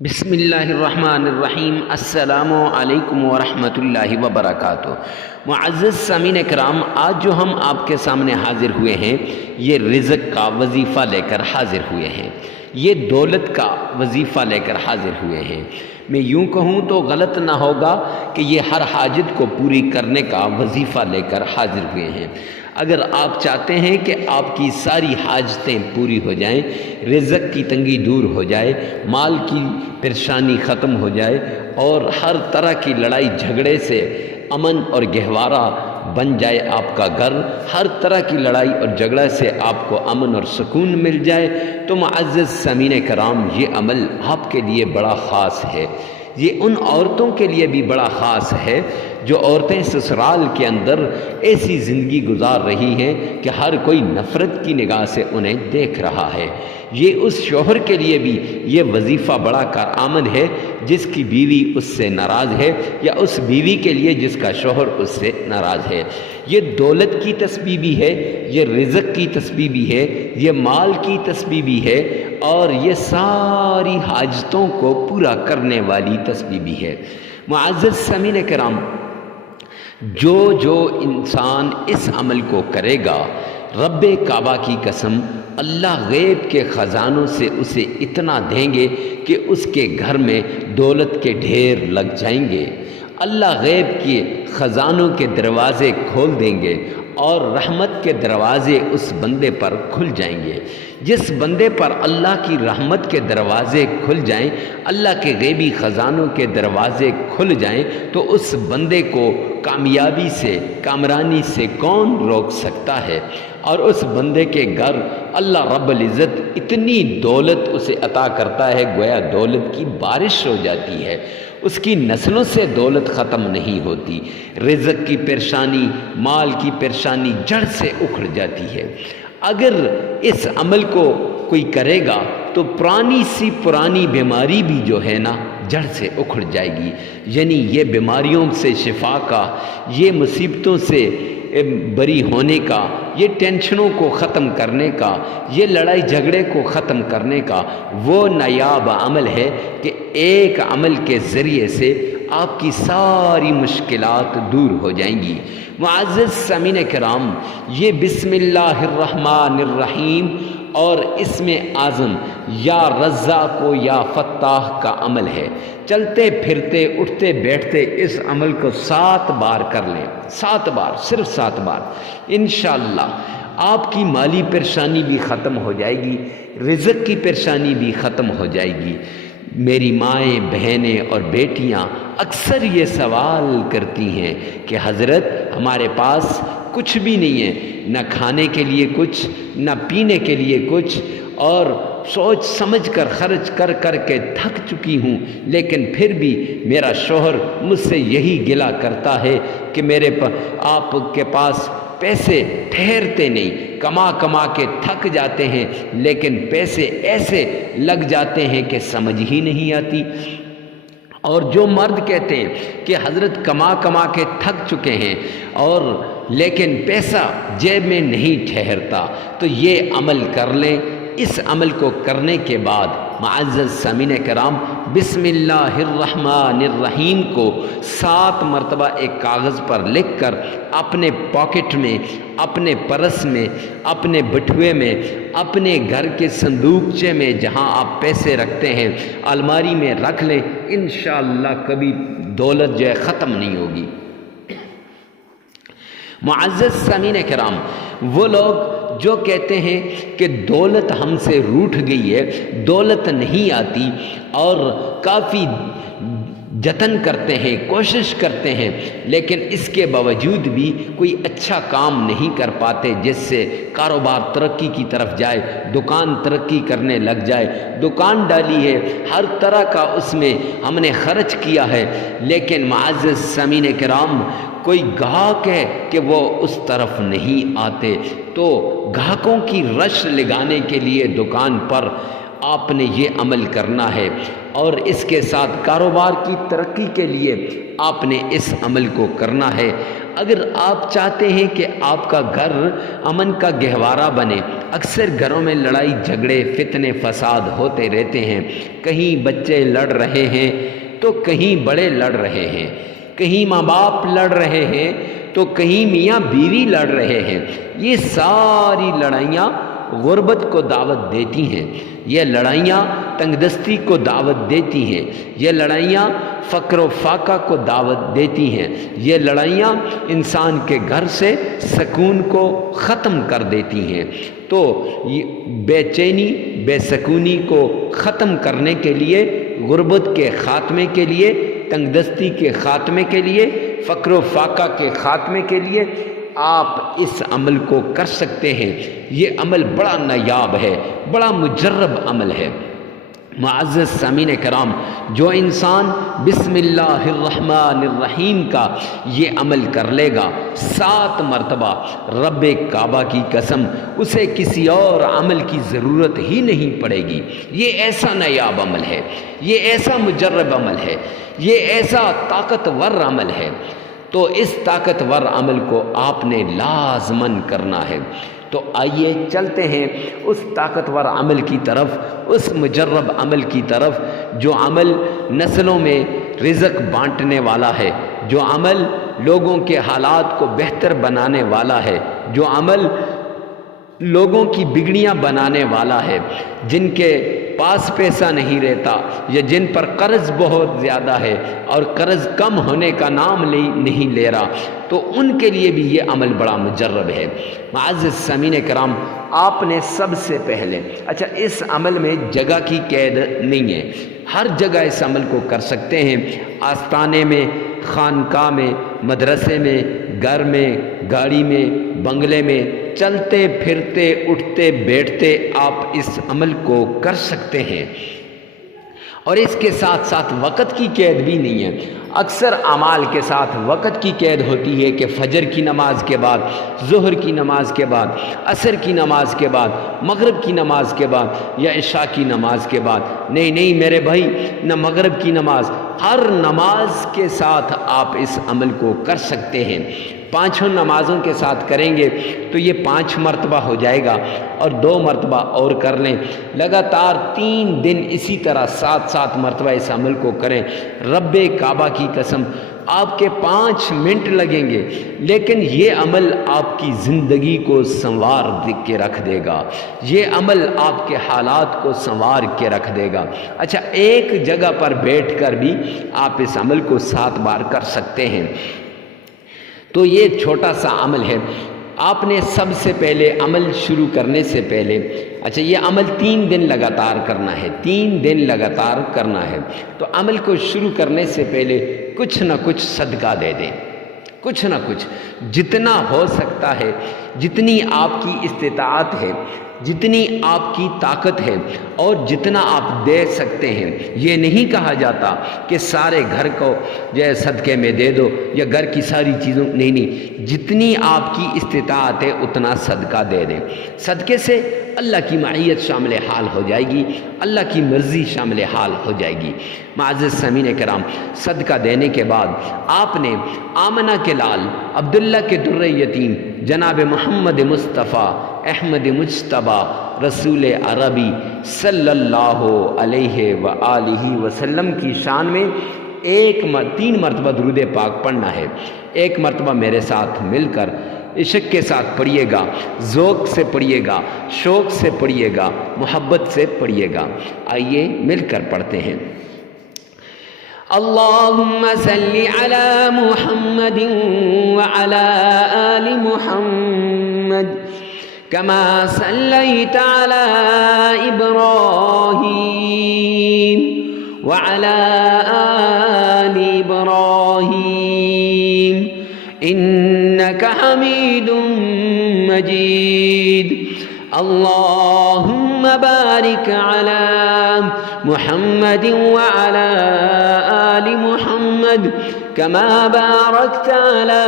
بسم اللہ الرحمن الرحیم۔ السلام علیکم ورحمۃ اللہ وبرکاتہ۔ معزز سامعین کرام، آج جو ہم آپ کے سامنے حاضر ہوئے ہیں یہ رزق کا وظیفہ لے کر حاضر ہوئے ہیں، یہ دولت کا وظیفہ لے کر حاضر ہوئے ہیں۔ میں یوں کہوں تو غلط نہ ہوگا کہ یہ ہر حاجت کو پوری کرنے کا وظیفہ لے کر حاضر ہوئے ہیں۔ اگر آپ چاہتے ہیں کہ آپ کی ساری حاجتیں پوری ہو جائیں، رزق کی تنگی دور ہو جائے، مال کی پریشانی ختم ہو جائے اور ہر طرح کی لڑائی جھگڑے سے امن اور گہوارہ بن جائے آپ کا گھر، ہر طرح کی لڑائی اور جھگڑے سے آپ کو امن اور سکون مل جائے، تو معزز سامعین کرام یہ عمل آپ کے لیے بڑا خاص ہے۔ یہ ان عورتوں کے لیے بھی بڑا خاص ہے جو عورتیں سسرال کے اندر ایسی زندگی گزار رہی ہیں کہ ہر کوئی نفرت کی نگاہ سے انہیں دیکھ رہا ہے۔ یہ اس شوہر کے لیے بھی یہ وظیفہ بڑا کارآمد ہے جس کی بیوی اس سے ناراض ہے، یا اس بیوی کے لیے جس کا شوہر اس سے ناراض ہے۔ یہ دولت کی تسبیح بھی ہے، یہ رزق کی تسبیح بھی ہے، یہ مال کی تسبیح بھی ہے، اور یہ ساری حاجتوں کو پورا کرنے والی تسبیح بھی ہے۔ معزز سامعین کرام، جو انسان اس عمل کو کرے گا، رب کعبہ کی قسم، اللہ غیب کے خزانوں سے اسے اتنا دیں گے کہ اس کے گھر میں دولت کے ڈھیر لگ جائیں گے۔ اللہ غیب کے خزانوں کے دروازے کھول دیں گے اور رحمت کے دروازے اس بندے پر کھل جائیں گے۔ جس بندے پر اللہ کی رحمت کے دروازے کھل جائیں، اللہ کے غیبی خزانوں کے دروازے کھل جائیں، تو اس بندے کو کامیابی سے، کامرانی سے کون روک سکتا ہے؟ اور اس بندے کے گھر اللہ رب العزت اتنی دولت اسے عطا کرتا ہے، گویا دولت کی بارش ہو جاتی ہے، اس کی نسلوں سے دولت ختم نہیں ہوتی، رزق کی پریشانی، مال کی پریشانی جڑ سے اکھڑ جاتی ہے۔ اگر اس عمل کو کوئی کرے گا تو پرانی بیماری بھی جو ہے نا جڑ سے اکھڑ جائے گی، یعنی یہ بیماریوں سے شفا کا، یہ مصیبتوں سے بری ہونے کا، یہ ٹینشنوں کو ختم کرنے کا، یہ لڑائی جھگڑے کو ختم کرنے کا وہ نایاب عمل ہے کہ ایک عمل کے ذریعے سے آپ کی ساری مشکلات دور ہو جائیں گی۔ معزز سامعین کرام، یہ بسم اللہ الرحمن الرحیم اور اسم اعظم یا رزاق و یا فتاح کا عمل ہے۔ چلتے پھرتے اٹھتے بیٹھتے اس عمل کو 7 بار کر لیں، 7 بار، صرف 7 بار، انشاءاللہ آپ کی مالی پریشانی بھی ختم ہو جائے گی، رزق کی پریشانی بھی ختم ہو جائے گی۔ میری مائیں، بہنیں اور بیٹیاں اکثر یہ سوال کرتی ہیں کہ حضرت ہمارے پاس کچھ بھی نہیں ہے، نہ کھانے کے لیے کچھ، نہ پینے کے لیے کچھ، اور سوچ سمجھ کر خرچ کر کے تھک چکی ہوں، لیکن پھر بھی میرا شوہر مجھ سے یہی گلہ کرتا ہے کہ آپ کے پاس پیسے ٹھہرتے نہیں، کما کے تھک جاتے ہیں، لیکن پیسے ایسے لگ جاتے ہیں کہ سمجھ ہی نہیں آتی۔ اور جو مرد کہتے ہیں کہ حضرت کما کے تھک چکے ہیں اور لیکن پیسہ جیب میں نہیں ٹھہرتا، تو یہ عمل کر لیں۔ اس عمل کو کرنے کے بعد معزز سامعین کرام، بسم اللہ الرحمن الرحیم کو 7 مرتبہ ایک کاغذ پر لکھ کر اپنے پاکٹ میں، اپنے پرس میں، اپنے بٹوے میں، اپنے گھر کے صندوقچے میں جہاں آپ پیسے رکھتے ہیں، الماری میں رکھ لیں، انشاءاللہ کبھی دولت جو ہے ختم نہیں ہوگی۔ معزز سامعین کرام، وہ لوگ جو کہتے ہیں کہ دولت ہم سے روٹھ گئی ہے، دولت نہیں آتی، اور کافی جتن کرتے ہیں، کوشش کرتے ہیں، لیکن اس کے باوجود بھی کوئی اچھا کام نہیں کر پاتے جس سے کاروبار ترقی کی طرف جائے، دکان ترقی کرنے لگ جائے، دکان ڈالی ہے، ہر طرح کا اس میں ہم نے خرچ کیا ہے، لیکن معزز سامعین کرام کوئی گاہک ہے کہ وہ اس طرف نہیں آتے، تو گاہکوں کی رش لگانے کے لیے دکان پر آپ نے یہ عمل کرنا ہے، اور اس کے ساتھ کاروبار کی ترقی کے لیے آپ نے اس عمل کو کرنا ہے۔ اگر آپ چاہتے ہیں کہ آپ کا گھر امن کا گہوارہ بنے، اکثر گھروں میں لڑائی جھگڑے فتنے فساد ہوتے رہتے ہیں، کہیں بچے لڑ رہے ہیں تو کہیں بڑے لڑ رہے ہیں، کہیں ماں باپ لڑ رہے ہیں تو کہیں میاں بیوی لڑ رہے ہیں۔ یہ ساری لڑائیاں غربت کو دعوت دیتی ہیں، یہ لڑائیاں تنگ دستی کو دعوت دیتی ہیں، یہ لڑائیاں فقر و فاقہ کو دعوت دیتی ہیں، یہ لڑائیاں انسان کے گھر سے سکون کو ختم کر دیتی ہیں۔ تو یہ بے چینی بے سکونی کو ختم کرنے کے لیے، غربت کے خاتمے کے لیے، تنگ دستی کے خاتمے کے لیے، فقر و فاقہ کے خاتمے کے لیے آپ اس عمل کو کر سکتے ہیں۔ یہ عمل بڑا نایاب ہے، بڑا مجرب عمل ہے۔ معزز سامعین کرام، جو انسان بسم اللہ الرحمن الرحیم کا یہ عمل کر لے گا 7 مرتبہ، رب کعبہ کی قسم اسے کسی اور عمل کی ضرورت ہی نہیں پڑے گی۔ یہ ایسا نایاب عمل ہے، یہ ایسا مجرب عمل ہے، یہ ایسا طاقتور عمل ہے۔ تو اس طاقتور عمل کو آپ نے لازماً کرنا ہے۔ تو آئیے چلتے ہیں اس طاقتور عمل کی طرف، اس مجرب عمل کی طرف، جو عمل نسلوں میں رزق بانٹنے والا ہے، جو عمل لوگوں کے حالات کو بہتر بنانے والا ہے، جو عمل لوگوں کی بگڑیاں بنانے والا ہے، جن کے پاس پیسہ نہیں رہتا یا جن پر قرض بہت زیادہ ہے اور قرض کم ہونے کا نام نہیں لے رہا، تو ان کے لیے بھی یہ عمل بڑا مجرب ہے۔ معزز سامعین کرام، آپ نے سب سے پہلے اس عمل میں جگہ کی قید نہیں ہے، ہر جگہ اس عمل کو کر سکتے ہیں، آستانے میں، خانقاہ میں، مدرسے میں، گھر میں، گاڑی میں، بنگلے میں، چلتے پھرتے اٹھتے بیٹھتے آپ اس عمل کو کر سکتے ہیں۔ اور اس کے ساتھ ساتھ وقت کی قید بھی نہیں ہے۔ اکثر اعمال کے ساتھ وقت کی قید ہوتی ہے کہ فجر کی نماز کے بعد، ظہر کی نماز کے بعد، عصر کی نماز کے بعد، مغرب کی نماز کے بعد یا عشاء کی نماز کے بعد۔ نہیں میرے بھائی، نہ مغرب کی نماز، ہر نماز کے ساتھ آپ اس عمل کو کر سکتے ہیں۔ 5 نمازوں کے ساتھ کریں گے تو یہ 5 مرتبہ ہو جائے گا، اور 2 مرتبہ اور کر لیں، لگاتار 3 دن اسی طرح 7 مرتبہ اس عمل کو کریں۔ رب کعبہ کی قسم آپ کے 5 منٹ لگیں گے، لیکن یہ عمل آپ کی زندگی کو سنوار کے رکھ دے گا، یہ عمل آپ کے حالات کو سنوار کے رکھ دے گا۔ ایک جگہ پر بیٹھ کر بھی آپ اس عمل کو 7 بار کر سکتے ہیں۔ تو یہ چھوٹا سا عمل ہے۔ آپ نے سب سے پہلے عمل شروع کرنے سے پہلے یہ عمل 3 دن لگاتار کرنا ہے، 3 دن لگاتار کرنا ہے۔ تو عمل کو شروع کرنے سے پہلے کچھ نہ کچھ صدقہ دے دیں، کچھ نہ کچھ، جتنا ہو سکتا ہے، جتنی آپ کی استطاعت ہے، جتنی آپ کی طاقت ہے اور جتنا آپ دے سکتے ہیں۔ یہ نہیں کہا جاتا کہ سارے گھر کو جو ہے صدقے میں دے دو یا گھر کی ساری چیزوں، نہیں، جتنی آپ کی استطاعت ہے اتنا صدقہ دے دیں۔ صدقے سے اللہ کی معیت شامل حال ہو جائے گی، اللہ کی مرضی شامل حال ہو جائے گی۔ معزز سامعین کرام، صدقہ دینے کے بعد آپ نے آمنہ کے لال، عبداللہ کے در یتیم، جناب محمد مصطفیٰ احمد مجتبیٰ رسول عربی صلی اللہ علیہ وآلہ وسلم کی شان میں 3 مرتبہ درود پاک پڑھنا ہے۔ 1 مرتبہ میرے ساتھ مل کر عشق کے ساتھ پڑھیے گا، ذوق سے پڑھیے گا، شوق سے پڑھیے گا، محبت سے پڑھیے گا۔ آئیے مل کر پڑھتے ہیں۔ اللہم صلی علی محمد وعلی آل محمد کما صلیت علی ابراہیم وعلی آل ابراہیم انک حمید مجید۔ اللہم بارک علی محمد وعلی آل محمد کما بارکت علی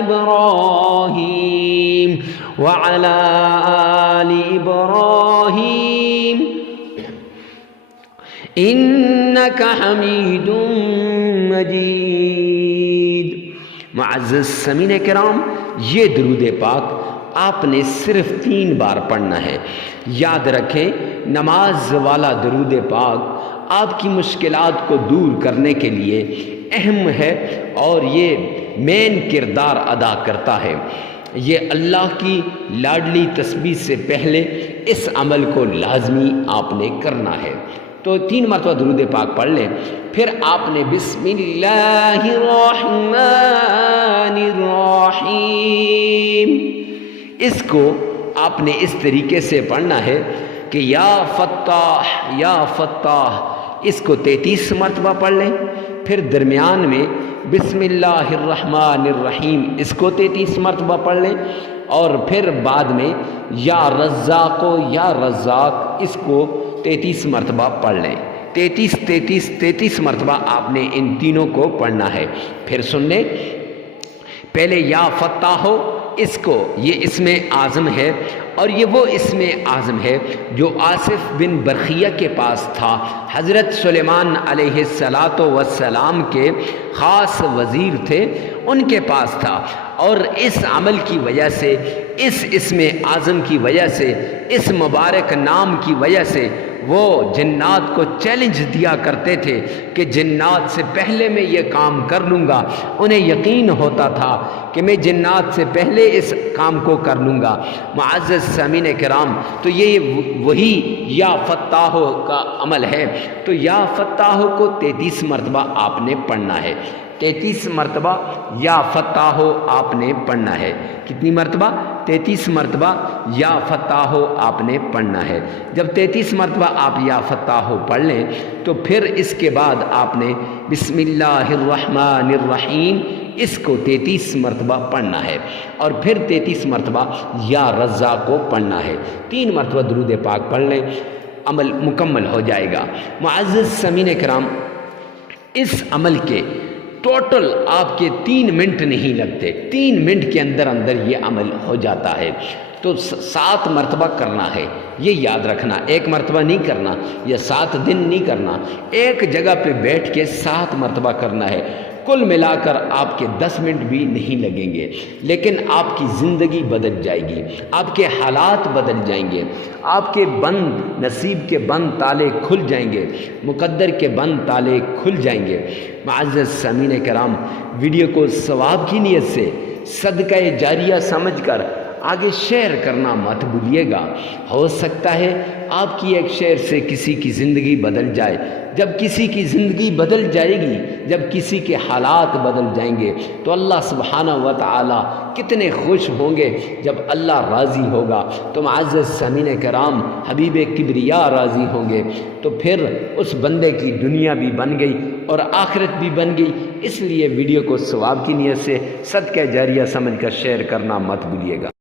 ابراہیم وعلی آل ابراہیم انک حمید مجید۔ معزز سامعین کرام، یہ درود پاک آپ نے صرف 3 بار پڑھنا ہے۔ یاد رکھیں، نماز والا درود پاک آپ کی مشکلات کو دور کرنے کے لیے اہم ہے اور یہ مین کردار ادا کرتا ہے۔ یہ اللہ کی لاڈلی تسبیح سے پہلے اس عمل کو لازمی آپ نے کرنا ہے۔ تو 3 مرتبہ درود پاک پڑھ لیں، پھر آپ نے بسم اللہ الرحمن الرحیم، اس کو آپ نے اس طریقے سے پڑھنا ہے کہ یا فتاح، اس کو 33 مرتبہ پڑھ لیں، پھر درمیان میں بسم اللہ الرحمن الرحیم، اس کو 33 مرتبہ پڑھ لیں، اور پھر بعد میں یا رزاق، اس کو 33 مرتبہ پڑھ لیں۔ 33 مرتبہ آپ نے ان تینوں کو پڑھنا ہے۔ پھر سن لیں، پہلے یا فتاح ہو، اس کو یہ اسم اعظم ہے، اور یہ وہ اسم اعظم ہے جو آصف بن برخیہ کے پاس تھا، حضرت سلیمان علیہ السلام کے خاص وزیر تھے، ان کے پاس تھا، اور اس عمل کی وجہ سے، اس اسم اعظم کی وجہ سے، اس مبارک نام کی وجہ سے وہ جنات کو چیلنج دیا کرتے تھے کہ جنات سے پہلے میں یہ کام کر لوں گا۔ انہیں یقین ہوتا تھا کہ میں جنات سے پہلے اس کام کو کر لوں گا۔ معزز سامعین کرام، تو یہ وہی یا فتاح کا عمل ہے۔ تو یا فتاح کو 33 مرتبہ آپ نے پڑھنا ہے۔ 33 مرتبہ یا فتاح آپ نے پڑھنا ہے۔ کتنی مرتبہ؟ 33 مرتبہ یا فتاح آپ نے پڑھنا ہے۔ جب 33 مرتبہ آپ یا فتاح پڑھ لیں تو پھر اس کے بعد آپ نے بسم اللہ الرحمن الرحیم، اس کو 33 مرتبہ پڑھنا ہے، اور پھر 33 مرتبہ یا رزاق کو پڑھنا ہے۔ 3 مرتبہ درود پاک پڑھ لیں، عمل مکمل ہو جائے گا۔ معزز سامعین کرام، اس عمل کے ٹوٹل آپ کے 3 منٹ نہیں لگتے، 3 منٹ کے اندر یہ عمل ہو جاتا ہے۔ تو 7 مرتبہ کرنا ہے، یہ یاد رکھنا، 1 مرتبہ نہیں کرنا، یا 7 دن نہیں کرنا، ایک جگہ پہ بیٹھ کے 7 مرتبہ کرنا ہے۔ کل ملا کر آپ کے 10 منٹ بھی نہیں لگیں گے، لیکن آپ کی زندگی بدل جائے گی، آپ کے حالات بدل جائیں گے، آپ کے بند نصیب کے بند تالے کھل جائیں گے، مقدر کے بند تالے کھل جائیں گے۔ معزز سامعین کرام، ویڈیو کو ثواب کی نیت سے صدقہ جاریہ سمجھ کر آگے شیئر کرنا مت بھولیے گا۔ ہو سکتا ہے آپ کی ایک شیئر سے کسی کی زندگی بدل جائے۔ جب کسی کی زندگی بدل جائے گی، جب کسی کے حالات بدل جائیں گے، تو اللہ سبحانہ و تعالی کتنے خوش ہوں گے جب اللہ راضی ہوگا۔ تو معزز سامعین کرام، حبیب کبریا راضی ہوں گے، تو پھر اس بندے کی دنیا بھی بن گئی اور آخرت بھی بن گئی۔ اس لیے ویڈیو کو ثواب کی نیت سے صدقہ جاریہ سمجھ کر شیئر کرنا مت بھولیے گا۔